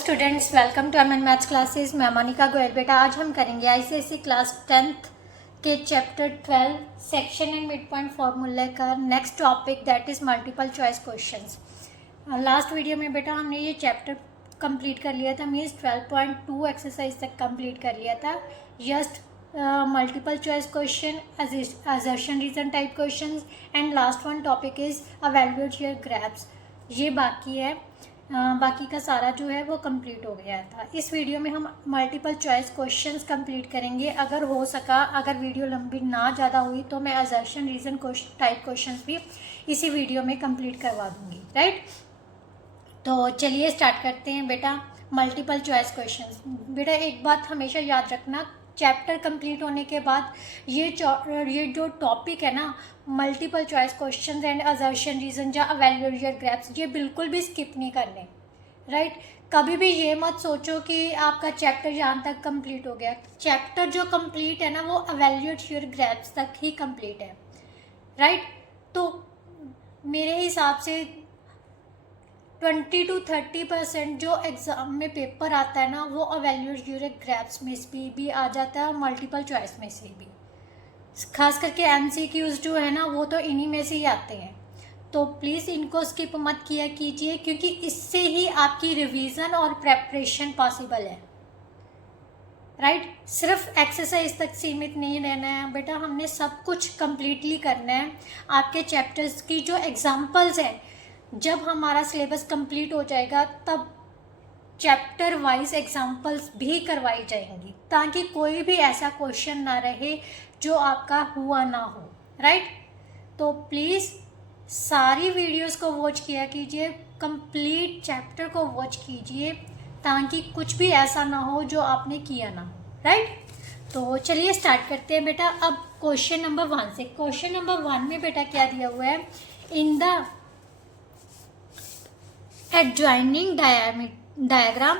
Students, welcome to MN maths classes. मैं मोनिका गोयल। बेटा आज हम करेंगे आईसीएसई क्लास 10th के chapter 12 section and mid point फॉर्मूले का next topic that is multiple choice questions. Last video में बेटा हमने ये चैप्टर कंप्लीट कर लिया था, मीन्स 12.2 एक्सरसाइज तक कंप्लीट कर लिया था। Just multiple choice question, assertion reason type questions and last one topic is evaluate your grasps. ये बाकी है। बाकी का सारा जो है वो कंप्लीट हो गया था। इस वीडियो में हम मल्टीपल चॉइस क्वेश्चंस कंप्लीट करेंगे। अगर हो सका, अगर वीडियो लंबी ना ज़्यादा हुई तो मैं असर्शन रीजन टाइप क्वेश्चंस भी इसी वीडियो में कंप्लीट करवा दूँगी, राइट। तो चलिए स्टार्ट करते हैं बेटा। Multiple choice questions. बेटा एक बात हमेशा याद रखना, चैप्टर कंप्लीट होने के बाद ये जो टॉपिक है ना, multiple choice questions and assertion reason या इवैल्यूएट योर ग्रैप्स, ये बिल्कुल भी स्किप नहीं करने, राइट। कभी भी ये मत सोचो कि आपका चैप्टर यहाँ तक कंप्लीट हो गया। चैप्टर जो कंप्लीट है ना वो इवैल्यूएट योर ग्रैप्स तक ही कंप्लीट है, राइट। तो मेरे हिसाब से 20 to 30% जो एग्ज़ाम में पेपर आता है ना वो इवैल्यूएट योर ग्रैप्स में भी आ जाता है और मल्टीपल चॉइस में से भी। खास करके एमसीक्यूज जो है ना वो तो इन्हीं में से ही आते हैं। तो प्लीज़ इनको स्किप मत किया कीजिए, क्योंकि इससे ही आपकी रिवीजन और प्रेपरेशन पॉसिबल है, राइट। सिर्फ एक्सरसाइज तक सीमित नहीं रहना है बेटा, हमने सब कुछ कंप्लीटली करना है। आपके चैप्टर्स की जो एग्जाम्पल्स हैं, जब हमारा सिलेबस कंप्लीट हो जाएगा तब चैप्टर वाइज एग्जाम्पल्स भी करवाई जाएंगी, ताकि कोई भी ऐसा क्वेश्चन ना रहे जो आपका हुआ ना हो, राइट। तो प्लीज़ सारी वीडियोस को वॉच किया कीजिए, कंप्लीट चैप्टर को वॉच कीजिए, ताकि कुछ भी ऐसा ना हो जो आपने किया ना हो, राइट। तो चलिए स्टार्ट करते हैं बेटा। अब क्वेश्चन नंबर 1 से। क्वेश्चन नंबर 1 में बेटा क्या दिया हुआ है, in the adjoining diagram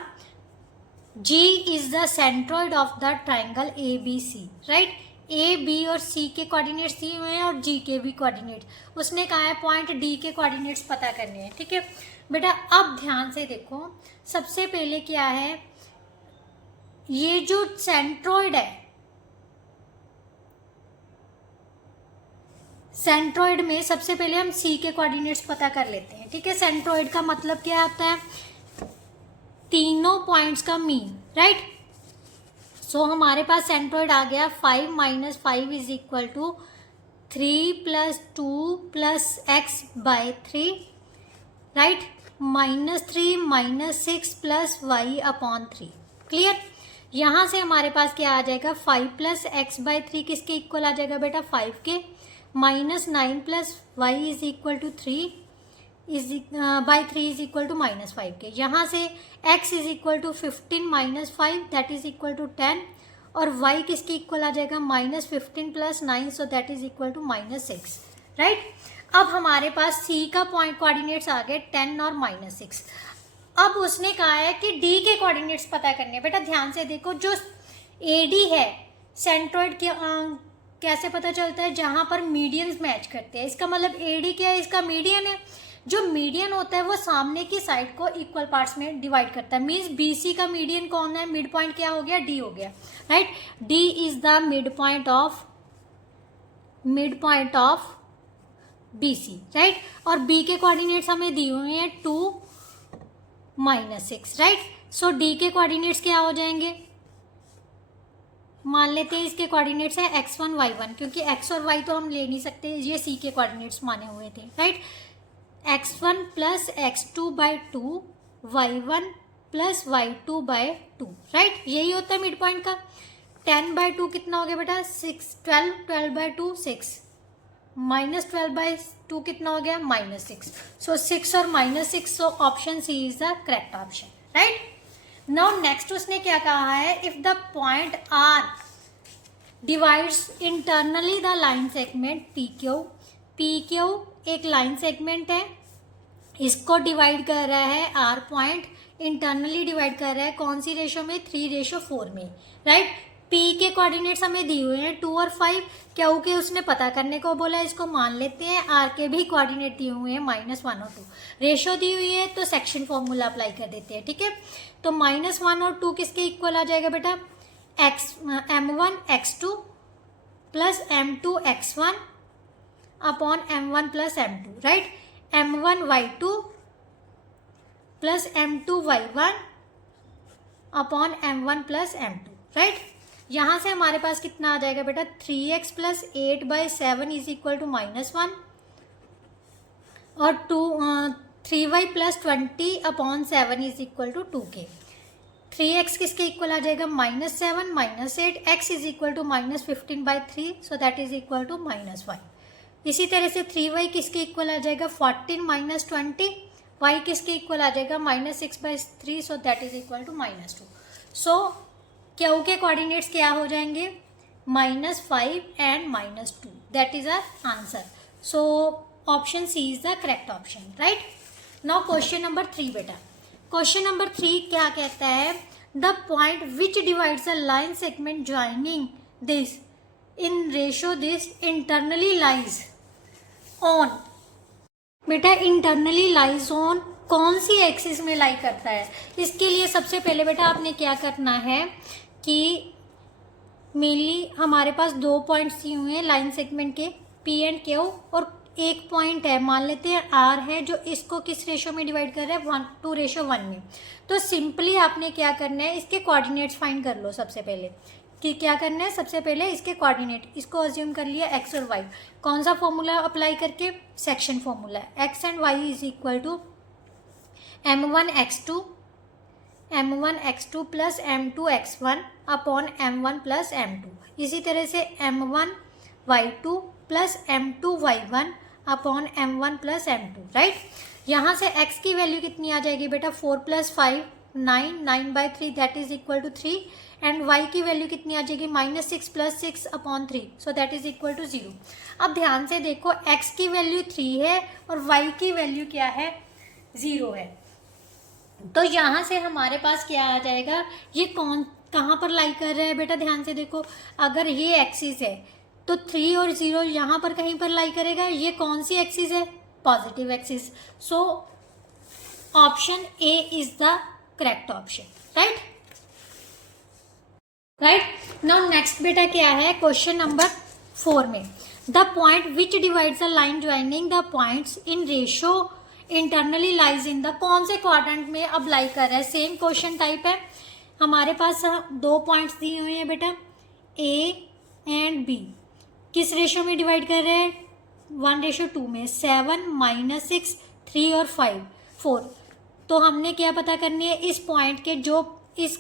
G is the centroid of the triangle ABC, right। A, B और C के कोऑर्डिनेट्स दिए हुए हैं और G के भी कोऑर्डिनेट्स। उसने कहा है पॉइंट D के कोऑर्डिनेट्स पता करने हैं, ठीक है बेटा। अब ध्यान से देखो, सबसे पहले क्या है, ये जो सेंट्रोइड है, सेंट्रोइड में सबसे पहले हम सी के कोऑर्डिनेट्स पता कर लेते हैं, ठीक है। सेंट्रोइड का मतलब क्या होता है, तीनों पॉइंट्स का मीन, राइट। सो हमारे पास सेंट्रोइड आ गया 5 - 5 is equal to 3 + 2 + x/3, right. -3 - 6 + y/3, clear. यहाँ से हमारे पास क्या आ जाएगा, 5 + x/3 किसके इक्वल आ जाएगा बेटा, 5 के। -9 + y is equal to 3 by 3 is equal to -5 के। यहाँ से x is equal to 15 - 5 that is equal to 10, और y किसके इक्वल आ जाएगा, -15 + 9 so that is equal to -6, right. अब हमारे पास c का पॉइंट कोऑर्डिनेट्स आ गए 10 और -6। अब उसने कहा है कि d के कोऑर्डिनेट्स पता करने हैं। बेटा ध्यान से देखो, जो AD है सेंट्रोइड के कैसे पता चलता है, जहाँ पर मीडियंस मैच करते हैं। इसका मतलब AD क्या है, इसका मीडियन है। जो मीडियन होता है वो सामने की साइड को इक्वल पार्ट्स में डिवाइड करता है। मीन्स BC का मीडियन कौन है, मिड पॉइंट क्या हो गया, D हो गया, right. D is the mid point of BC, right. और B के कोऑर्डिनेट्स हमें दिए हुए हैं 2 - 6, राइट। सो D के कोऑर्डिनेट्स क्या हो जाएंगे, मान लेते हैं इसके कोऑर्डिनेट्स है x1 y1, क्योंकि x और y तो हम ले नहीं सकते, ये c के कोऑर्डिनेट्स माने हुए थे, right. x1 + x2/2 y1 + y2/2, right. यही होता है मिड पॉइंट का। 10/2 कितना हो गया बेटा, 6, 12, 12/2 6, -12/2 कितना हो गया, -6। सो 6 और -6, so option C is the correct option, right. Now next उसने क्या कहा है, if the point R divides internally the line segment PQ एक लाइन सेगमेंट है, इसको डिवाइड कर रहा है R पॉइंट, इंटरनली डिवाइड कर रहा है कौन सी रेशो में, 3:4 में, राइट। पी के कोऑर्डिनेट्स हमें दिए हुए हैं 2 और 5, क्यू के उसने पता करने को बोला, इसको मान लेते हैं। आर के भी कोऑर्डिनेट दिए हुए हैं -1 और 2, रेशो दी हुई है तो सेक्शन फॉर्मूला अप्लाई कर देते हैं, ठीक है। तो -1 और 2 किसके इक्वल आ जाएगा बेटा, m1 x2 plus m2 x1 upon m1 plus m2, right. m1 y2 plus m2 y1 upon m1 plus m2, right. यहाँ से हमारे पास कितना आ जाएगा बेटा, 3x plus 8/7 is equal to -1 और 3y plus 20 upon 7 is equal to 2k। 3x किसके equal आ जाएगा, -7 -8, x is equal to -15/3, so that is equal to -5। इसी तरह से 3y किसके इक्वल आ जाएगा, 14 - 20, y किसके इक्वल आ जाएगा, -6/3, so that is equal to -2। So Q के कोऑर्डिनेट्स क्या हो जाएंगे, -5 and -2, that is our answer. So option C is the correct option, right. Now question number 3 बेटा, क्वेश्चन नंबर 3 क्या कहता है, the point which divides the line segment joining this in ratio this internally lies on, बेटा internally lies on कौन सी axis में लाई करता है। इसके लिए सबसे पहले बेटा आपने क्या करना है कि मेनली हमारे पास 2 पॉइंट्स दिए हुए हैं लाइन सेगमेंट के, P एंड Q, और एक पॉइंट है, मान लेते हैं R है, जो इसको किस रेशो में डिवाइड कर रहा है, 1:1 में। तो सिंपली आपने क्या करना है, इसके कोऑर्डिनेट्स फाइंड कर लो सबसे पहले, कि क्या करना है, सबसे पहले इसके कोऑर्डिनेट, इसको अज्यूम कर लिया x और y, कौन सा फॉर्मूला अप्लाई करके, section formula, x and y is equal to m1 x2 plus m2 x1 upon m1 plus m2। इसी तरह से m1 y2 plus m2 y1 upon m1 plus m2, right. यहाँ से x की value कितनी आ जाएगी बेटा, 4 + 5 9, 9/3 दैट इज इक्वल टू 3, एंड y की वैल्यू कितनी आ जाएगी, -6 + 6 upon 3, so that is equal to 0। अब ध्यान से देखो, x की वैल्यू 3 है और y की वैल्यू क्या है, 0 है। तो यहाँ से हमारे पास क्या आ जाएगा, ये कहाँ पर लाई कर रहा है बेटा, ध्यान से देखो, अगर ये एक्सिस है तो 3 और 0 यहाँ पर कहीं पर लाई करेगा। ये कौन सी एक्सिस है, positive axis. So option A is the correct option, right. Right, now next बेटा क्या है, क्वेश्चन नंबर 4 में, the point which divides the line joining the points in ratio internally lies in the, कौन से quadrant में अब लाई कर रहा है। सेम क्वेश्चन टाइप है, हमारे पास 2 पॉइंट्स दिए हुए हैं बेटा, ए एंड बी, किस रेशो में डिवाइड कर रहे हैं, 1:2 में, 7 - 6 3 और 5 4। तो हमने क्या पता करनी है, इस पॉइंट के जो इस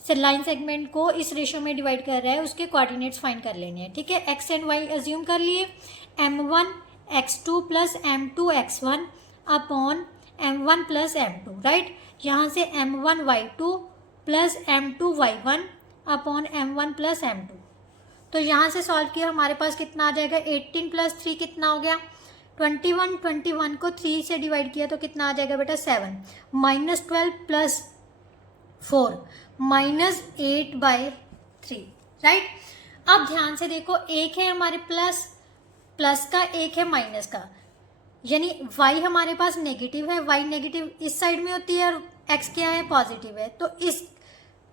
लाइन सेगमेंट को इस रेशो में डिवाइड कर रहा है उसके कोऑर्डिनेट्स फाइंड कर लेने हैं, ठीक है। x एंड y अज्यूम कर लिए, m1 x2 plus m2 x1 upon m1 plus m2, right. यहाँ से m1 y2 plus m2 y1 upon m1 plus m2। तो यहाँ से सॉल्व किया, हमारे पास कितना आ जाएगा, 18 + 3 कितना हो गया, 21। 21 को 3 से डिवाइड किया तो कितना आ जाएगा बेटा, 7, -12 + 4 -8/3, राइट। अब ध्यान से देखो, एक है हमारे प्लस का, एक है माइनस का, यानी y हमारे पास नेगेटिव है, y नेगेटिव इस साइड में होती है और x क्या है, पॉजिटिव है। तो इस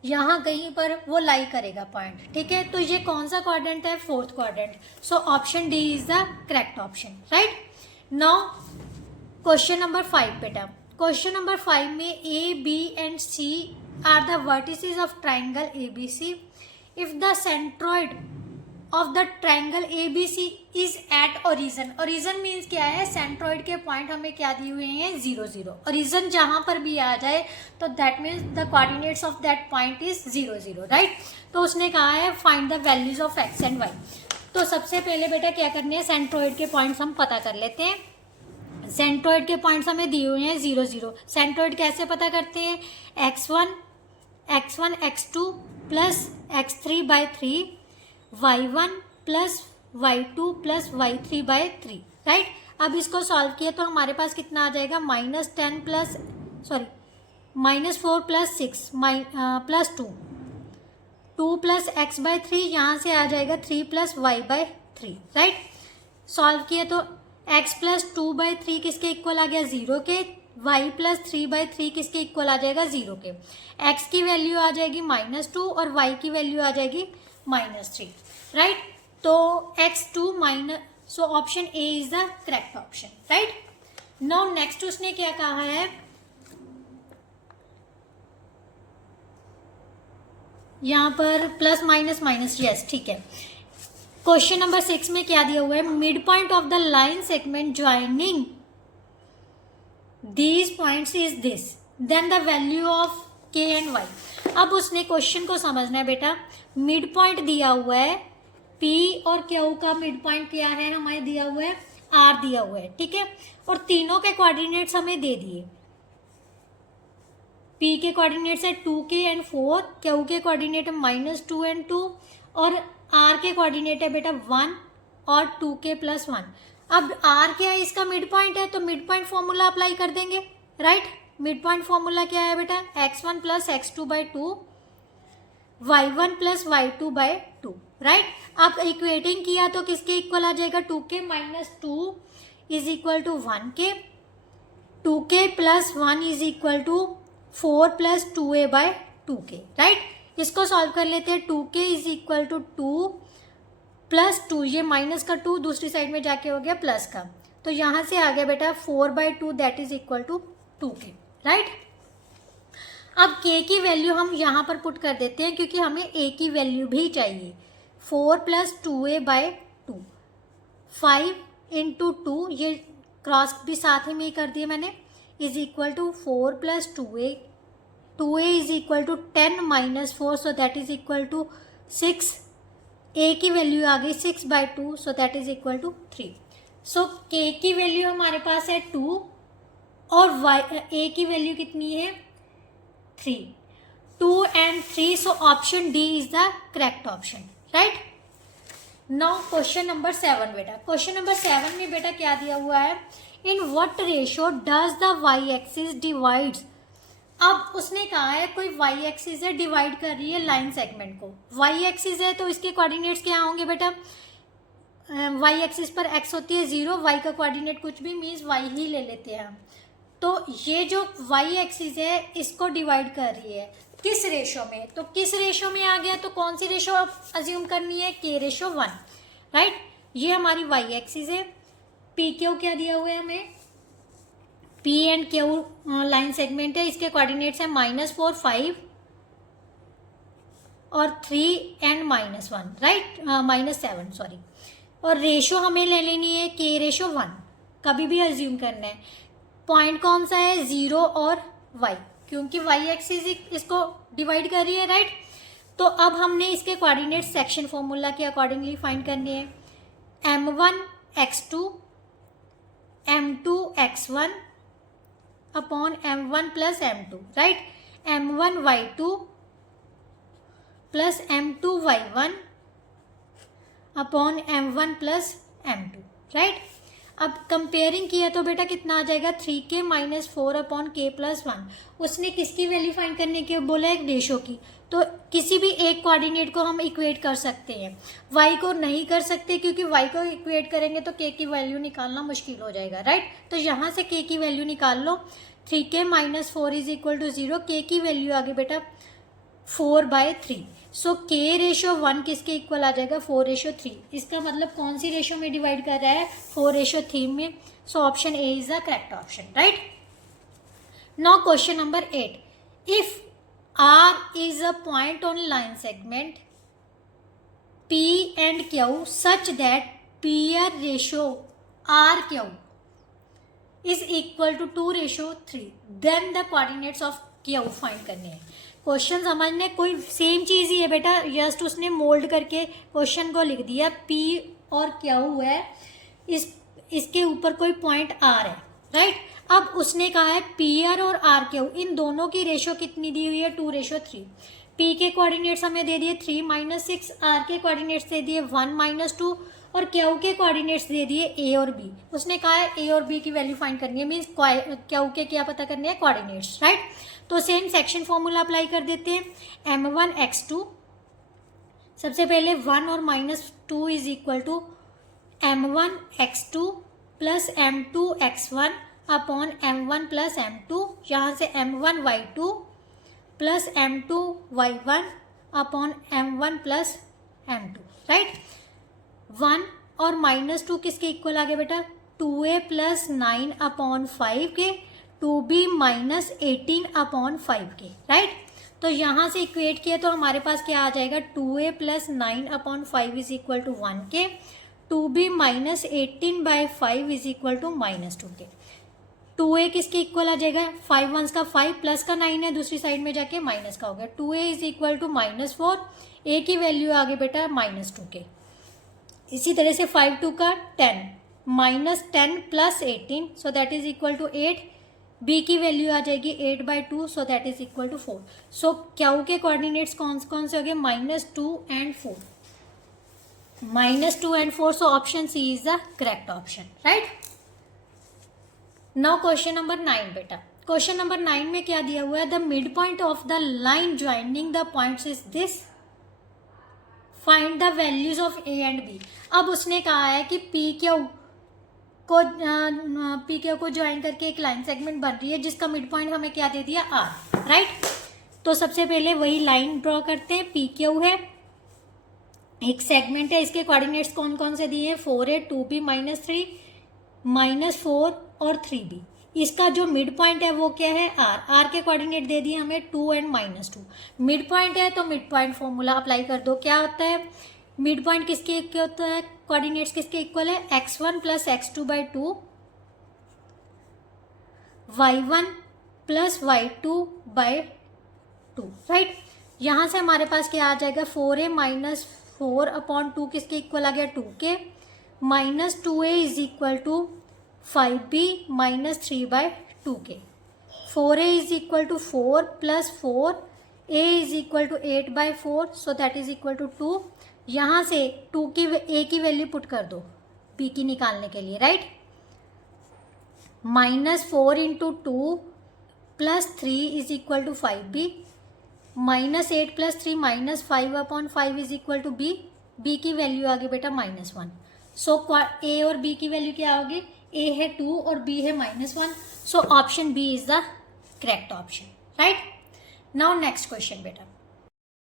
यहाँ कहीं पर वो लाई करेगा पॉइंट, ठीक है। तो ये कौन सा क्वाड्रेंट है, 4th quadrant. So option D is the correct option, right. Now question number 5 बेटा, क्वेश्चन नंबर 5 में A B and C are the vertices of triangle ABC if the centroid of the triangle ABC is at origin। origin means क्या है, centroid के point हमें क्या दिए हुए हैं, 0 0। origin जहाँ पर भी आ जाए तो that means the coordinates of that point is 0 0, right. तो उसने कहा है find the values of x and y। तो सबसे पहले बेटा क्या करने हैं, सेंट्रॉइड के पॉइंट्स हम पता कर लेते हैं। सेंट्रॉइड के पॉइंट्स हमें दिए हुए हैं 0 0। सेंट्रॉइड कैसे पता करते हैं, x1 x2 plus x3/3 y1 plus y2 plus y3/3, right. अब इसको सॉल्व किया तो हमारे पास कितना आ जाएगा, -4 + 6 +2 2 प्लस एक्स बाई 3, यहाँ से आ जाएगा 3 plus Y by 3, right. Solve किया तो x प्लस 2/3 किसके इक्वल आ गया 0 के, y प्लस 3/3 किसके इक्वल आ जाएगा 0 के। x की वैल्यू आ जाएगी -2 और y की वैल्यू आ जाएगी -3, राइट। तो x2 minus, so option A is the correct option, right. Now next उसने क्या कहा है, यहाँ पर प्लस माइनस माइनस, यस ठीक है। क्वेश्चन नंबर 6 में क्या दिया हुआ है, mid point of the line segment joining these points is this, then the value of K and Y. अब उसने क्वेश्चन को समझना है बेटा, मिड पॉइंट दिया हुआ है, पी और क्यू का मिड पॉइंट क्या है हमें दिया हुआ है, आर दिया हुआ है, ठीक है। और तीनों के कोऑर्डिनेट्स हमें दे दिए, पी के कोऑर्डिनेट्स है 2k एंड 4, क्यू के कोऑर्डिनेट है -2 एंड 2, और आर के कोऑर्डिनेट है बेटा 1 और 2k प्लस 1। अब आर क्या है, इसका मिड पॉइंट है, तो मिड पॉइंट फॉर्मूला अप्लाई कर देंगे, राइट। मिड पॉइंट फॉर्मूला क्या है बेटा, x1 plus x2/2, y1 plus y2/2, right. अब इक्वेटिंग किया तो किसके इक्वल आ जाएगा, 2k minus 2 is equal to 1k, 2k plus 1 is equal to 4 plus 2a/2k, right. इसको सॉल्व कर लेते हैं, 2k is equal to 2 plus 2, ये माइनस का 2 दूसरी साइड में जाके हो गया प्लस का, तो यहाँ से आ गया बेटा 4/2 that is equal to 2k, right. अब k की वैल्यू हम यहाँ पर पुट कर देते हैं क्योंकि हमें a की वैल्यू भी चाहिए। 4 प्लस 2a/2, 5 इंटू 2, ये क्रॉस भी साथ ही में ही कर दिया मैंने, is equal to 4 plus 2a, 2a is equal to 10 minus 4, so that is equal to 6, a की वैल्यू आ गई 6/2, so that is equal to 3। So k की वैल्यू हमारे पास है 2 और a की वैल्यू कितनी है 3, 2 and 3, so option D is the correct option, right. Now question number 7 बेटा, क्वेश्चन नंबर 7 में बेटा क्या दिया हुआ है, in what ratio does the y axis divides. अब उसने कहा है कोई वाई एक्सिस है, डिवाइड कर रही है लाइन सेगमेंट को। वाई एक्सिस है तो इसके कोऑर्डिनेट्स क्या होंगे बेटा, वाई एक्सिस पर एक्स होती है 0, वाई का कोऑर्डिनेट कुछ भी मीन्स वाई ही ले लेते हैं हम। तो ये जो वाई एक्सिस है इसको डिवाइड कर रही है किस रेशो में, तो किस रेशो में आ गया, तो कौन सी रेशो अज्यूम करनी है, k/1, राइट। ये हमारी वाई एक्सिस है, पी क्यू क्या दिया हुआ है हमें, P and Q line segment है, इसके कोऑर्डिनेट्स हैं -4, 5 और 3 एंड -1, राइट, -7 सॉरी। और रेशो हमें ले लेनी है k/1, कभी भी अज्यूम करना है। पॉइंट कौन सा है, 0 और y, क्योंकि वाई एक्सिस इसको डिवाइड कर रही है, राइट। तो अब हमने इसके कोऑर्डिनेट सेक्शन फॉर्मूला के अकॉर्डिंगली फाइंड करने हैं, m1 x2 m2 x1 upon m1 plus m2, right. m1 y2 plus m2 y1 upon m1 plus m2, right. अब कंपेयरिंग किया तो बेटा कितना आ जाएगा, 3k minus 4 upon k plus 1। उसने किसकी वैल्यू फाइंड करने के बोला है, एक रेशो की, तो किसी भी एक कोऑर्डिनेट को हम इक्वेट कर सकते हैं, y को नहीं कर सकते क्योंकि y को इक्वेट करेंगे तो k की वैल्यू निकालना मुश्किल हो जाएगा, राइट। तो यहाँ से k की वैल्यू निकाल लो, 3k minus 4 is equal to 0, k की वैल्यू आ गई बेटा 4/3, सो k/1 किसके इक्वल आ जाएगा, 4/3। इसका मतलब कौन सी रेशो में डिवाइड कर रहा है, 4/3 में, सो option A is the correct option, right. Now question number 8, if R is a point on line segment P and Q such that PR ratio RQ is equal to 2/3, then the coordinates of Q find करने हैं। Question समझने कोई same चीज़ ही है बेटा, just उसने mould करके question को लिख दिया, P और Q है, इसके ऊपर कोई पॉइंट R है, राइट। अब उसने कहा है PR और RQ इन दोनों की रेशो कितनी दी हुई है, 2/3। P के कोऑर्डिनेट्स हमें दे दिए 3 - 6, R के कोऑर्डिनेट्स दे दिए 1 - 2 और Q के कोऑर्डिनेट्स दे दिए A और B। उसने कहा है A और B की वैल्यू फाइंड करनी है, मीन्स Q के क्या पता करने हैं, कोऑर्डिनेट्स, राइट। तो सेम सेक्शन फॉर्मूला अप्लाई कर देते हैं, m1 x2 सबसे पहले 1 और -2 is equal to m1 x2 plus m2 x1 upon m1 plus m2, यहाँ से m1 y2 plus m2 y1 upon m1 plus m2, right. 1 और -2 किसके इक्वल आ गया बेटा, 2a प्लस 9 अपॉन 5 के, 2b माइनस 18 अपॉन 5 के, राइट। तो यहाँ से इक्वेट किया तो हमारे पास क्या आ जाएगा, 2a plus 9 upon 5 is equal to 1 के, 2b minus 18 by 5 is equal to -2 के। 2a किसके इक्वल आ जाएगा, 5 1 का 5 प्लस का 9 है, दूसरी साइड में जाके माइनस का हो गया, 2a is equal to -4, a की वैल्यू आ गई बेटा -2 के। इसी तरह से 5 2 का 10, -10 plus 18, so that is equal to 8, b की वैल्यू आ जाएगी 8/2, so that is equal to 4। So Q के कोऑर्डिनेट्स कौन कौन से हो गए, -2 and 4, -2 and 4, so option C is the correct option, right? Now question number 9 बेटा, क्वेश्चन नंबर 9 में क्या दिया हुआ है, the mid point of the line joining the points is this, find the values of a and b. अब उसने कहा है कि पी क्यू को ज्वाइन करके एक लाइन सेगमेंट बन रही है जिसका मिड पॉइंट हमें क्या दे दिया, आर, राइट। तो सबसे पहले वही लाइन ड्रॉ करते हैं, पी क्यू है, एक सेगमेंट है, इसके कोऑर्डिनेट्स कौन कौन से दिए हैं, 4a 2b -3 -4 और 3b। इसका जो मिड पॉइंट है वो क्या है, आर, आर के कोऑर्डिनेट दे दिए हमें 2 एंड -2। मिड पॉइंट है तो मिड पॉइंट फॉर्मूला अप्लाई कर दो, क्या होता है, मिड पॉइंट किसके इक्वल होता है, कोऑर्डिनेट्स किसके इक्वल है, x1 plus x2/2 y1 plus y2/2, right. यहाँ से हमारे पास क्या आ जाएगा, 4a माइनस 4 अपॉन 2 किसके इक्वल आ गया, 2 के, -2a is equal to 5b minus 3/2 के, 4a is equal to 4 plus 4, a is equal to 8/4, so that is equal to 2। यहाँ से 2 की a की वैल्यू पुट कर दो b की निकालने के लिए, right. -4 into 2 plus 3 is equal to 5b, -8 plus 3 -5 upon 5 is equal to b, b की वैल्यू आ गई बेटा -1। सो a और b की वैल्यू क्या होगी, a है 2 और b है -1, so option B is the correct option, right. Now next question बेटा,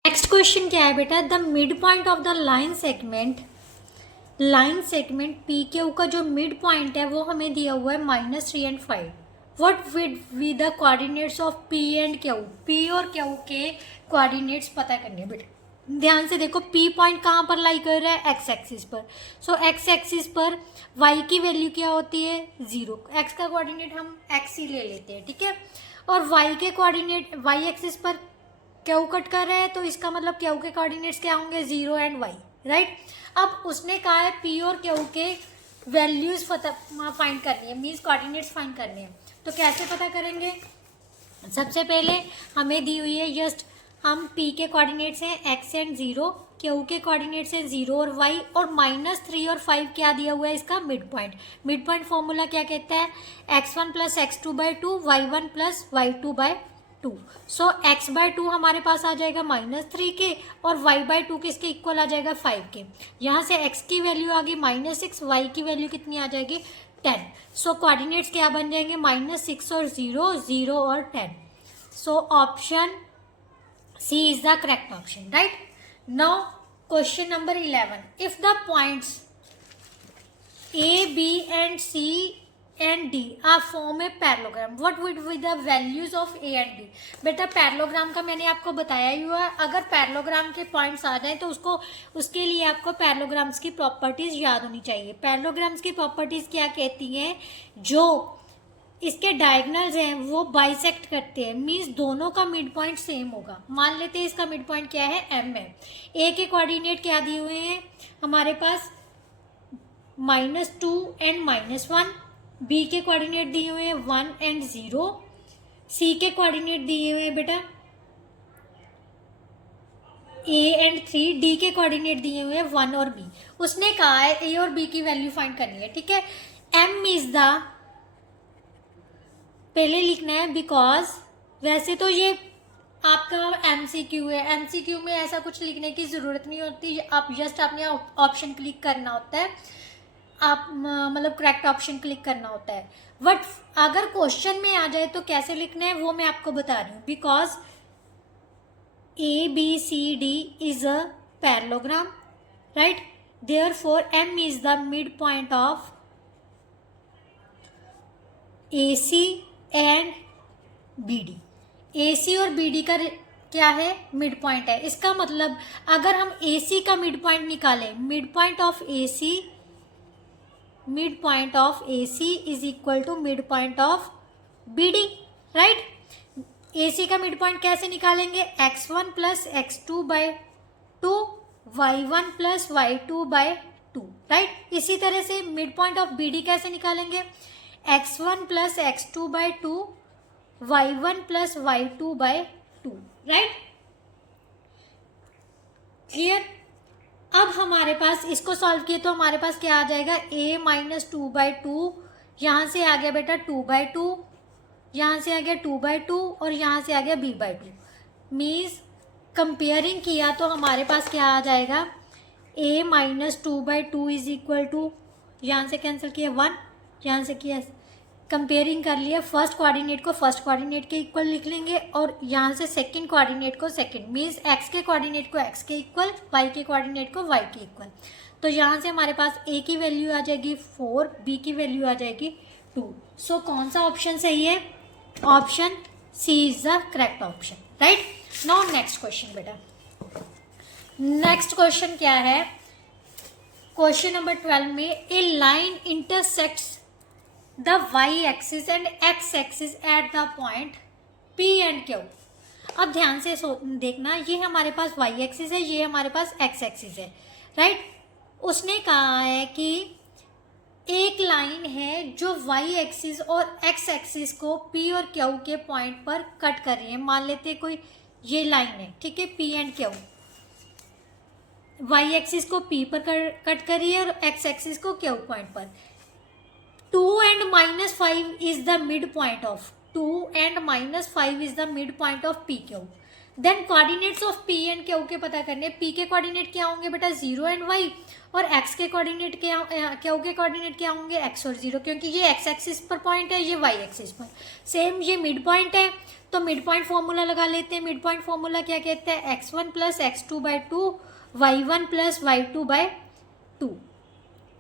नेक्स्ट क्वेश्चन क्या है बेटा, the mid point of the line segment P Q का जो मिड पॉइंट है वो हमें दिया हुआ है -3 and 5। What would be the coordinates of P and Q? P और Q के कोऑर्डिनेट्स पता करने बेटा, ध्यान से देखो, P पॉइंट कहाँ पर लाई कर रहा है, x एक्सिस पर। सो x एक्सिस पर y की वैल्यू क्या होती है, 0, x का कोऑर्डिनेट हम x ही ले लेते हैं, ठीक है। और y के कोऑर्डिनेट, y एक्सिस पर Q कट कर रहा है तो इसका मतलब Q के कोऑर्डिनेट्स क्या होंगे, 0 एंड y, राइट। अब उसने कहा है P और Q के वैल्यूज फाइंड करनी है, मीन्स कोऑर्डिनेट्स फाइंड करने हैं। तो कैसे पता करेंगे, सबसे पहले हमें दी हुई है जस्ट, हम P के कोऑर्डिनेट्स हैं x एंड 0, Q के कोऑर्डिनेट्स हैं 0 और y, और -3 और 5 क्या दिया हुआ है, इसका mid point. Mid point formula क्या कहता है, x1 plus x2/2 y1 plus y2/2। सो x/2 हमारे पास आ जाएगा -3 के, और y/2 किसके इक्वल आ जाएगा, 5 के। यहाँ से x की वैल्यू आ गई -6, y की वैल्यू कितनी आ जाएगी, 10। सो कोऑर्डिनेट्स क्या बन जाएंगे, -6 और 0, 0 और 10। So option C is the correct option, right. Now question number 11, if the points A, B and C and D are form a parallelogram, what would be the values of A and B? बेटा parallelogram का मैंने आपको बताया ही हुआ है, अगर parallelogram के points आ जाएं तो उसके लिए आपको पैरेललोग्राम्स की प्रॉपर्टीज याद होनी चाहिए। पैरेललोग्राम्स की प्रॉपर्टीज क्या कहती हैं, जो इसके डायगोनल्स हैं वो बाइसेक्ट करते हैं, मीन्स दोनों का मिड पॉइंट सेम होगा। मान लेते हैं इसका मिड पॉइंट क्या है, M है। A के कोऑर्डिनेट क्या दिए हुए हैं हमारे पास, -2 एंड -1, B के कोऑर्डिनेट दिए हुए हैं 1 एंड 0, C के कोऑर्डिनेट दिए हुए हैं बेटा A एंड 3, D के कोऑर्डिनेट दिए हुए हैं 1 और B। उसने कहा है A और B की वैल्यू फाइंड करनी है, ठीक है। M इज द, पहले लिखना है बिकॉज, वैसे तो ये आपका M MCQ है, MCQ में ऐसा कुछ लिखने की ज़रूरत नहीं होती, आप जस्ट आपने ऑप्शन क्लिक करना होता है, आप मतलब करेक्ट ऑप्शन क्लिक करना होता है। बट अगर क्वेश्चन में आ जाए तो कैसे लिखना है वो मैं आपको बता रही हूँ। Because ABCD is a parallelogram, right, therefore M is the mid point of AC and BD। AC और BD का क्या है, मिड पॉइंट है। इसका मतलब अगर हम AC का मिड पॉइंट निकालें, mid point of AC is equal to mid point of BD, right. AC का मिड पॉइंट कैसे निकालेंगे, x1 plus x2 by 2, y1 plus y2 by 2, right. इसी तरह से मिड पॉइंट ऑफ BD कैसे निकालेंगे, x1 plus x2 by 2, y1 plus y2 by 2, right, clear. अब हमारे पास इसको सॉल्व किए तो हमारे पास क्या आ जाएगा, a माइनस 2/2, यहाँ से आ गया बेटा 2/2, यहाँ से आ गया 2/2 और यहाँ से आ गया b/2। मीन्स कंपेयरिंग किया तो हमारे पास क्या आ जाएगा, a minus 2/2 is equal to, यहाँ से कैंसिल किया 1, यहाँ से किया कंपेयरिंग कर लिया, फर्स्ट कोऑर्डिनेट को फर्स्ट कोऑर्डिनेट के इक्वल लिख लेंगे और यहाँ से सेकंड कोऑर्डिनेट को सेकंड, मीन्स x के कोऑर्डिनेट को x के इक्वल, y के कोऑर्डिनेट को y के इक्वल। तो यहाँ से हमारे पास a की वैल्यू आ जाएगी 4, b की वैल्यू आ जाएगी 2। सो कौन सा ऑप्शन सही है, option C is the correct option, right. Now next question बेटा, नेक्स्ट क्वेश्चन क्या है, क्वेश्चन नंबर 12 में a line intersects the y axis and x axis at the point P and Q। अब ध्यान से देखना, ये हमारे पास y एक्सिस है, ये हमारे पास x एक्सिस है, राइट। उसने कहा है कि एक लाइन है जो y एक्सिस और x एक्सिस को P और Q के पॉइंट पर कट कर रही है। मान लेते हैं कोई ये लाइन है, ठीक है, P and Q, y axis को P पर कट कर रही है और x एक्सिस को Q पॉइंट पर। 2 and -5 is the midpoint of 2 and -5 is the midpoint of PQ। Then coordinates of P and Q के पता करने। P के कोऑर्डिनेट क्या होंगे बेटा 0 एंड y, और x के कोऑर्डिनेट क्या, Q के कोऑर्डिनेट क्या होंगे x और 0, क्योंकि ये x एक्सिस पर पॉइंट है, ये y एक्सिस पर। सेम ये मिड पॉइंट है तो मिड पॉइंट फॉर्मूला लगा लेते हैं। मिड पॉइंट फॉर्मूला क्या कहते हैं, x1 plus x2/2, y1 plus y2 by 2,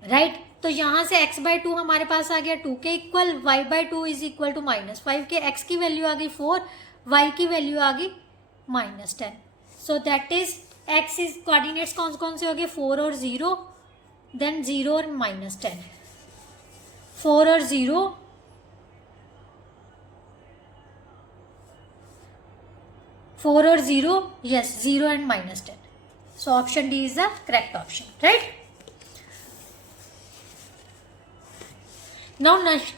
right. तो यहाँ से x/2 हमारे पास आ गया 2 के equal, y/2 is equal to -5 के, x की वैल्यू आ गई 4, y की वैल्यू आ गई -10। सो that is x is coordinates कौन कौन से हो गए, 4 और 0, देन 0 और -10, 4 और 0, 4 और 0, yes 0 and -10। So option D is the correct option, right? Now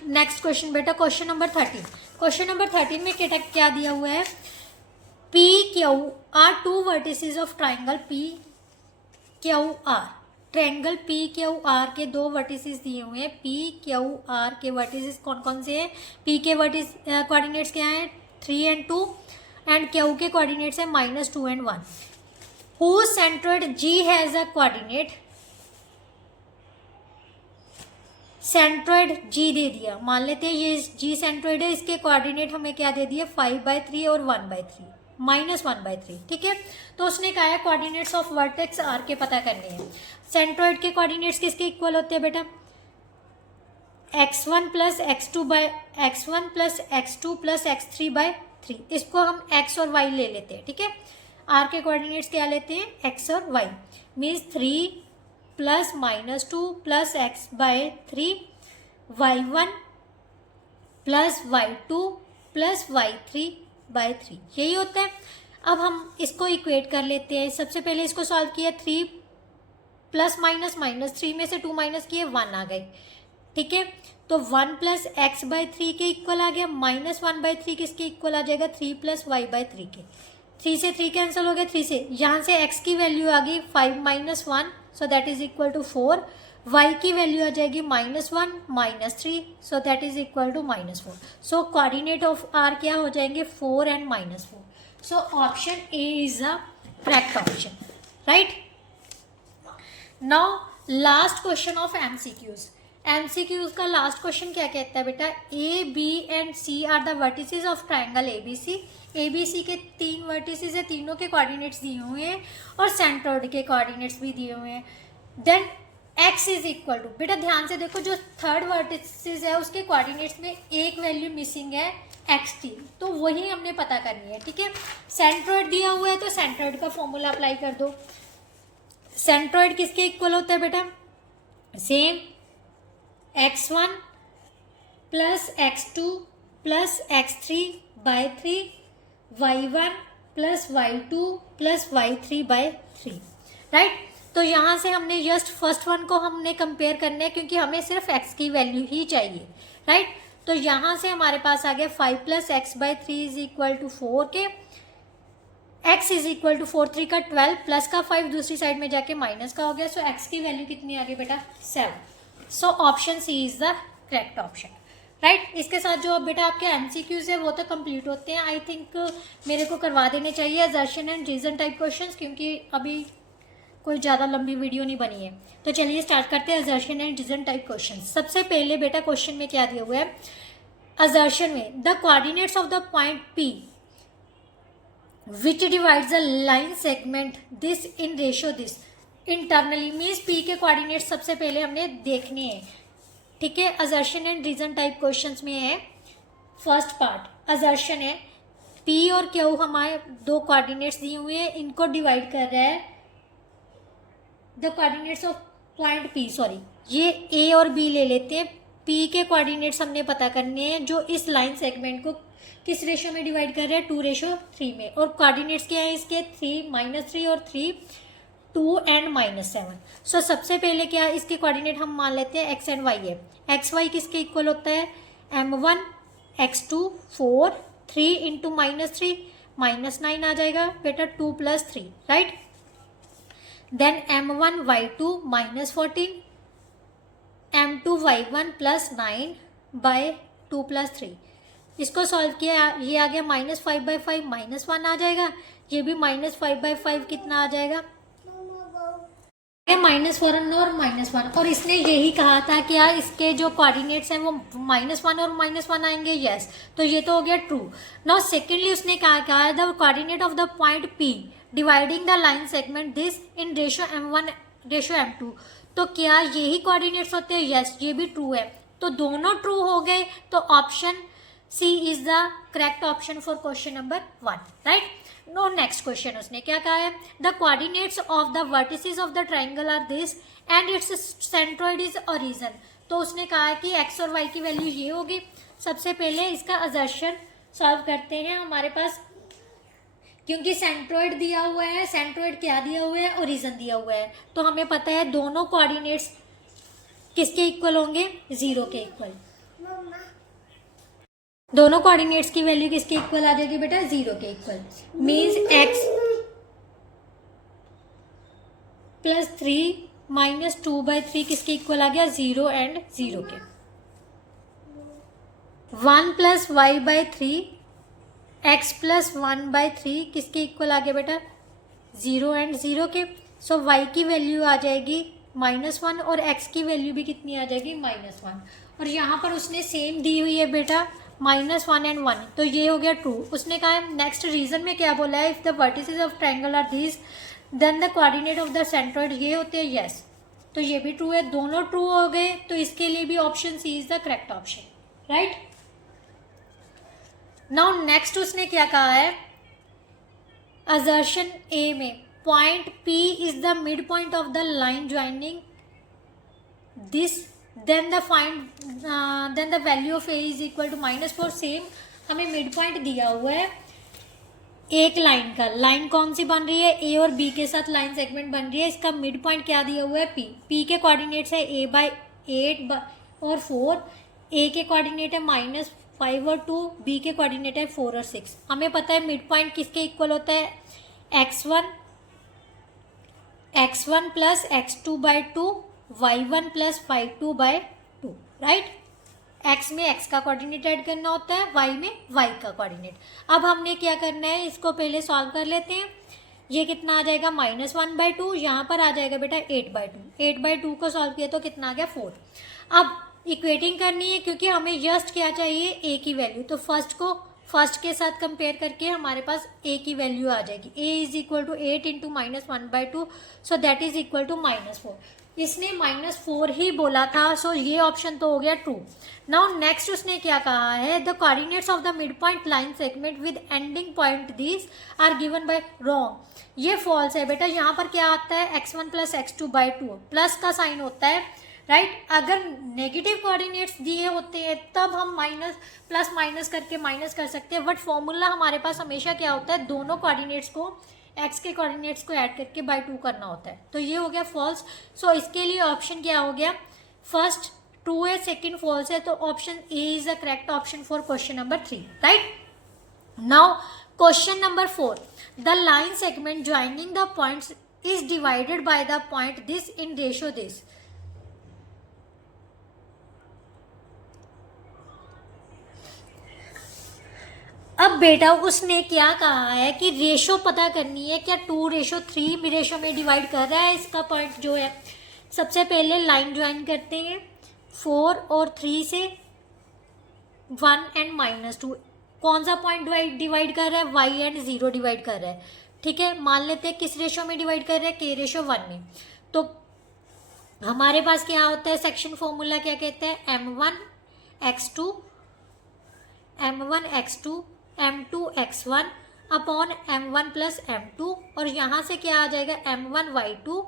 next question बेटा, क्वेश्चन नंबर 13। क्वेश्चन नंबर 13 में क्या दिया हुआ है, P Q are two vertices of triangle P Q R। Triangle P Q R के दो vertices दिए हुए हैं। P Q R के वर्टिसेस कौन कौन से हैं, P के कोऑर्डिनेट्स क्या हैं 3 and 2 एंड Q के कोऑर्डिनेट्स हैं -2 and 1। Whose centroid G has a coordinate, centroid G दे दिया, मान लेते हैं ये G सेंट्रोइड है, इसके कोऑर्डिनेट हमें क्या दे दिए 5/3 और 1/3, -1/3, ठीक है। तो उसने कहा है कोऑर्डिनेट्स ऑफ वर्टेक्स R के पता करने हैं। सेंट्रोइड के कोऑर्डिनेट्स किसके इक्वल होते हैं बेटा, x1 plus x2 plus x3/3। इसको हम x और y ले लेते हैं, ठीक है। R के कोऑर्डिनेट्स क्या लेते हैं, x और y, means 3 plus -2 plus x/3, y1 plus y2 plus y3/3, यही होता है। अब हम इसको इक्वेट कर लेते हैं। सबसे पहले इसको सॉल्व किया, 3 प्लस -3 में से 2 माइनस किए 1 आ गए, ठीक है। तो 1 प्लस x/3 के इक्वल आ गया, -1/3 किसके इक्वल आ जाएगा 3 प्लस y/3 के। 3 से 3 कैंसिल हो गया, 3 से यहाँ से x की वैल्यू आ गई 5 - 1, so that is equal to 4। y की वैल्यू आ जाएगी -1 -3, so that is equal to -4। So coordinate of r क्या हो जाएंगे 4 and -4। So option A is the correct option, right. Now last question of MCQs. MCQs का last question क्या कहता है बेटा, A B and C are the vertices of triangle ABC. ABC के 3 vertices है, तीनों के कोऑर्डिनेट्स दिए हुए हैं और सेंट्रोइड के कोऑर्डिनेट्स भी दिए हुए हैं। Then x is equal to, बेटा ध्यान से देखो, जो थर्ड वर्टिसेस है उसके कोऑर्डिनेट्स में एक वैल्यू मिसिंग है xt, तो वही हमने पता करनी है, ठीक है। सेंट्रोइड दिया हुआ है तो सेंट्रोइड का फॉर्मूला अप्लाई कर दो। सेंट्रोइड किसके इक्वल होता है बेटा, same x1 plus x2 plus x3 by 3, y1 plus y2 plus y3 by 3, right. तो यहाँ से हमने जस्ट फर्स्ट वन को हमने कंपेयर करना है क्योंकि हमें सिर्फ x की वैल्यू ही चाहिए, राइट। तो यहाँ से हमारे पास आ गया 5 plus x by 3 is equal to 4 के, x इज इक्वल टू 4 3 का 12 प्लस का 5 दूसरी साइड में जाके माइनस का हो गया। सो x की वैल्यू कितनी आ गई बेटा 7। So option C is the correct option, right. इसके साथ जो अब बेटा आपके एमसीक्यूज है वो तो कंप्लीट होते हैं। आई थिंक मेरे को करवा देने चाहिए assertion and reason type questions, क्योंकि अभी कोई ज़्यादा लंबी वीडियो नहीं बनी है। तो चलिए स्टार्ट करते हैं assertion and reason type question. सबसे पहले बेटा क्वेश्चन में क्या दिया हुआ है, असर्शन में the coordinates of the point P which divides the line segment this in ratio this internally means P के कोऑर्डिनेट्स सबसे पहले हमने देखने हैं, ठीक है। Assertion and reason type questions में है फर्स्ट पार्ट, असर्शन है P और Q हमारे 2 कोऑर्डिनेट्स दिए हुए हैं, इनको डिवाइड कर रहा है the coordinates of point P, sorry ये A और B ले लेते हैं। P के कोऑर्डिनेट्स हमने पता करने हैं जो इस लाइन सेगमेंट को किस रेशो में डिवाइड कर रहे हैं, 2:3 में, और कोऑर्डिनेट्स क्या है इसके 3 -3 और 3 2 एंड -7। सो सबसे पहले क्या इसके कोऑर्डिनेट हम मान लेते हैं x एंड y है। एक्स वाई किसके इक्वल होता है, m1 x2 4 3 इंटू -3 -9 आ जाएगा बेटा 2 + 3, right. Then m1 y2 -14 m2 y1 + 9 bye 2 + 3। इसको सॉल्व किया, ये आ गया -5/5 -1 आ जाएगा, ये भी -5/5 कितना आ जाएगा -4 और -1। और इसने यही कहा था कि यार इसके जो कोऑर्डिनेट्स हैं वो -1 और -1 आएंगे, यस। तो ये तो हो गया ट्रू। नाउ सेकेंडली उसने कहा the coordinate of the point P dividing the line segment this in ratio m1 ratio m2। तो क्या यही कोऑर्डिनेट्स होते हैं, यस ये भी ट्रू है। तो दोनों ट्रू हो गए, तो option C is the correct option for question number 1, right. Now next question उसने क्या कहा है, the coordinates of the vertices of the triangle are this and its centroid is origin. तो उसने कहा है कि x और y की वैल्यू ये होगी। सबसे पहले इसका असर्शन सॉल्व करते हैं। हमारे पास क्योंकि सेंट्रोइड दिया हुआ है, सेंट्रोइड क्या दिया हुआ है, ओरिजिन दिया हुआ है, तो हमें पता है दोनों कोऑर्डिनेट्स किसके इक्वल होंगे, 0 के इक्वल। दोनों कोऑर्डिनेट्स की वैल्यू किसके इक्वल आ जाएगी बेटा, 0 के इक्वल। मीन्स x + 3 - 2/3 किसके इक्वल आ गया, 0 एंड 0 के। 1 + y/3 x + 1/3 किसके इक्वल आ गया बेटा, 0 एंड 0 के। सो y की वैल्यू आ जाएगी -1 और x की वैल्यू भी कितनी आ जाएगी, -1। और यहाँ पर उसने सेम दी हुई है बेटा -1 एंड 1, तो ये हो गया ट्रू। उसने कहा है नेक्स्ट रीजन में क्या बोला है, if the vertices of triangle are this then the coordinate of the centroid ये होते हैं, यस। तो ये भी ट्रू है, दोनों ट्रू हो गए, तो इसके लिए भी option C is the correct option, right. Now next उसने क्या कहा है, असर्शन ए में point P is the mid point of the line joining this then the value of a is equal to -4। Same हमें mid point दिया हुआ है एक लाइन का, लाइन कौन सी बन रही है, A और B के साथ लाइन सेगमेंट बन रही है, इसका मिड पॉइंट क्या दिया हुआ है, P के कोऑर्डिनेट्स है a/8 और 4, A के कोऑर्डिनेट है -5 और 2, B के कोऑर्डिनेट है 4 और 6। हमें पता है मिड पॉइंट किसके इक्वल होता है, x1 + x2/2 y1 + y2/2, right. X में एक्स का कोऑर्डिनेट ऐड करना होता है, वाई में वाई का कोऑर्डिनेट। अब हमने क्या करना है, इसको पहले सॉल्व कर लेते हैं। ये कितना आ जाएगा -1/2, यहाँ पर आ जाएगा बेटा 8/2। 8/2 को सॉल्व किया तो कितना आ गया 4। अब इक्वेटिंग करनी है क्योंकि हमें जस्ट क्या चाहिए, ए की वैल्यू। तो फर्स्ट के साथ कंपेयर करके हमारे पास ए की वैल्यू आ जाएगी। A is equal to 8 into -1/2, so that is equal to -4। इसने -4 ही बोला था, सो ये ऑप्शन तो हो गया ट्रू। नाउ नेक्स्ट उसने क्या कहा है, the coordinates of the mid point line segment with ending point this are given by wrong. ये फॉल्स है बेटा। यहाँ पर क्या आता है, x1 + x2/2, प्लस का साइन होता है, राइट। अगर नेगेटिव कोऑर्डिनेट्स दिए होते हैं तब हम प्लस माइनस करके माइनस कर सकते हैं, बट फॉर्मूला हमारे पास हमेशा क्या होता है, दोनों कोऑर्डिनेट्स को x के कोऑर्डिनेट्स को ऐड करके बाय 2 करना होता है। तो ये हो गया फॉल्स। सो इसके लिए ऑप्शन क्या हो गया, फर्स्ट ट्रू है, सेकंड फॉल्स है, तो option A is the correct option for question number 3, right. Now question number 4, the line segment joining the points is divided by the point this in ratio this. अब बेटा उसने क्या कहा है कि रेशो पता करनी है, क्या 2:3 रेशो में डिवाइड कर रहा है इसका पॉइंट जो है। सबसे पहले लाइन ज्वाइन करते हैं 4 और 3 से, 1 एंड -2। कौन सा पॉइंट डिवाइड कर रहा है, y एंड 0 डिवाइड कर रहा है, ठीक है। मान लेते हैं किस रेशो में डिवाइड कर रहा है, k:1 में। तो हमारे पास क्या होता है, सेक्शन फॉर्मूला क्या कहते हैं, m1 x2 m2 x1 upon m1 + m2, और यहाँ से क्या आ जाएगा, m1 y2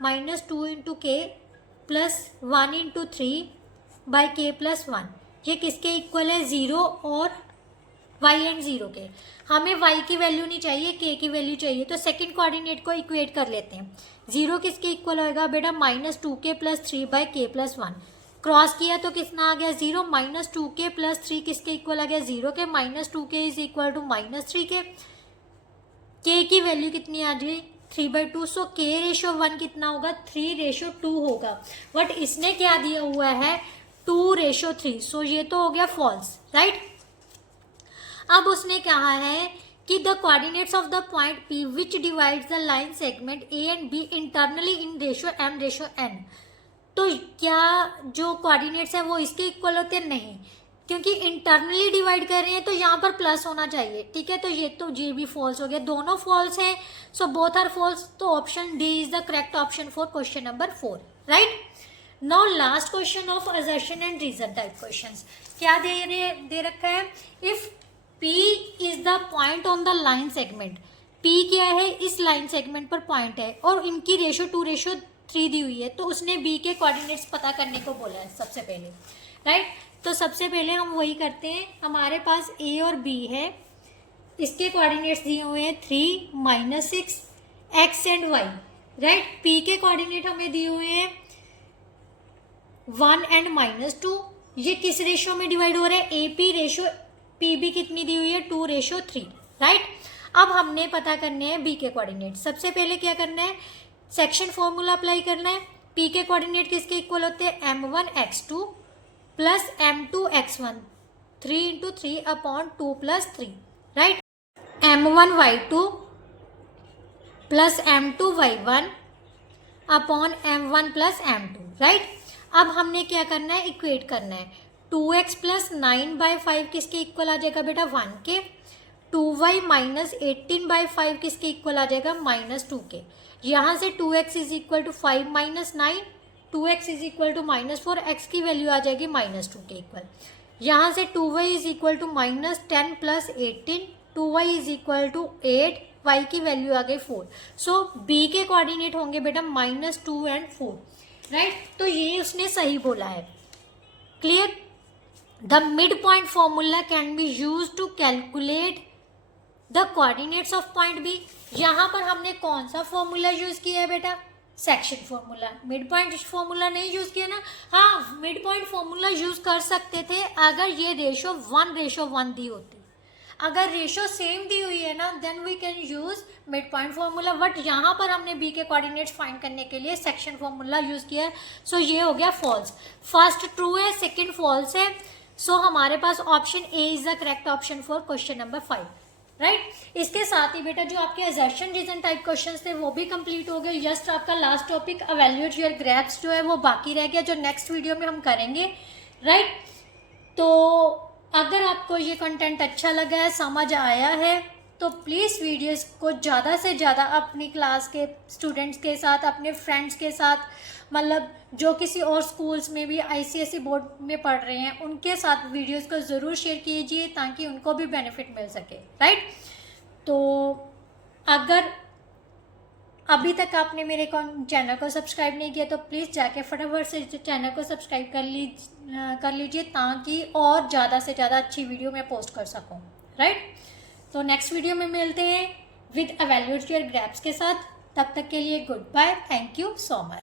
-2 into k plus 1 into 3/k+1। ये किसके इक्वल है, 0 और y एंड 0 के। हमें y की वैल्यू नहीं चाहिए, k की वैल्यू चाहिए, तो सेकंड कोऑर्डिनेट को इक्वेट कर लेते हैं। 0 किसके इक्वल होएगा बेटा, -2k + 3/k+1। क्रॉस किया तो कितना आ गया, 0। -2k + 3 किसके इक्वल आ गया, 0 के। -2k is equal to -3k। k की वैल्यू कितनी आ गई, 3/2। सो k:1 कितना होगा, 3:2 होगा। बट इसने क्या दिया हुआ है, 2:3। सो ये तो हो गया फॉल्स, राइट। अब उसने कहा है कि the coordinates of the point P which divides the line segment A and B internally in ratio m:n। तो क्या जो कोऑर्डिनेट्स है वो इसके इक्वल होते हैं, नहीं, क्योंकि इंटरनली डिवाइड कर रहे हैं तो यहाँ पर प्लस होना चाहिए, ठीक है। तो ये भी फॉल्स हो गया, दोनों फॉल्स है। So both are false. तो option D is the correct option for question number 4, right. Now last question of assertion and reason type questions. क्या दे रखा है, if P is the point on the line segment. P क्या है, इस line segment पर point है और इनकी रेशो 2:3 दी हुई है, तो उसने B के कोऑर्डिनेट्स पता करने को बोला है सबसे पहले, राइट। तो सबसे पहले हम वही करते हैं। हमारे पास A और B है, इसके कोऑर्डिनेट्स दिए हुए हैं 3, -6, x and y, right. P के कोऑर्डिनेट हमें दिए हुए हैं 1 एंड -2। ये किस रेशो में डिवाइड हो रहा है, AP रेशो। PB कितनी दी हुई है, 2:3, राइट। अब हमने पता करने हैं B के कोऑर्डिनेट। सबसे पहले क्या करना है, सेक्शन फॉर्मूला अप्लाई करना है। P के कोऑर्डिनेट किसके इक्वल होते हैं, m1 x2 plus m2 x1, 3 into 3 upon 2 + 3, right. m1 y2 plus m2 y1 upon m1 plus m2, right. अब हमने क्या करना है, इक्वेट करना है। 2x + 9/5 किसके इक्वल आ जाएगा बेटा, 1 के। 2y - 18/5 किसके इक्वल आ जाएगा, -2 के। यहाँ से 2x is equal to 5 - 9, 2x is equal to -4, x की वैल्यू आ जाएगी -2 के इक्वल। यहाँ से 2y is equal to -10 + 18, 2y is equal to 8, y की वैल्यू आ गई 4। सो B के कोऑर्डिनेट होंगे बेटा -2 एंड 4, राइट। तो ये उसने सही बोला है, clear. The mid point formula can be use to calculate the coordinates of point B. यहाँ पर हमने कौन सा फॉर्मूला यूज किया है बेटा, section formula. Mid point formula नहीं यूज किया ना। हाँ, मिड पॉइंट फॉर्मूला यूज कर सकते थे अगर ये रेशो 1:1 दी होती। अगर रेशो सेम दी हुई है ना then we can use mid point formula, but यहाँ पर हमने बी के कोऑर्डिनेट्स फाइंड करने के लिए सेक्शन फॉर्मूला यूज किया है। सो ये हो गया फॉल्स। फर्स्ट ट्रू है, सेकंड फॉल्स है। सो हमारे पास option A is the correct option for question number 5, right. इसके साथ ही बेटा जो आपके असर्शन रीजन टाइप क्वेश्चंस थे वो भी कंप्लीट हो गए। जस्ट आपका last topic evaluate your grasp जो है वो बाकी रह गया, जो नेक्स्ट वीडियो में हम करेंगे, राइट। तो अगर आपको ये कंटेंट अच्छा लगा है, समझ आया है, तो प्लीज़ वीडियोस को ज़्यादा से ज़्यादा अपनी क्लास के स्टूडेंट्स के साथ, अपने फ्रेंड्स के साथ, मतलब जो किसी और स्कूल्स में भी ICSE बोर्ड में पढ़ रहे हैं उनके साथ वीडियोस को ज़रूर शेयर कीजिए ताकि उनको भी बेनिफिट मिल सके, राइट। तो अगर अभी तक आपने मेरे चैनल को सब्सक्राइब नहीं किया तो प्लीज़ जाके फटाफट से चैनल को सब्सक्राइब कर लीजिए ताकि और ज़्यादा से ज़्यादा अच्छी वीडियो मैं पोस्ट कर सकूं, राइट। तो नेक्स्ट वीडियो में मिलते हैं विद इवैल्यूएट योर ग्रैप्स के साथ। तब तक के लिए good bye, thank you so much.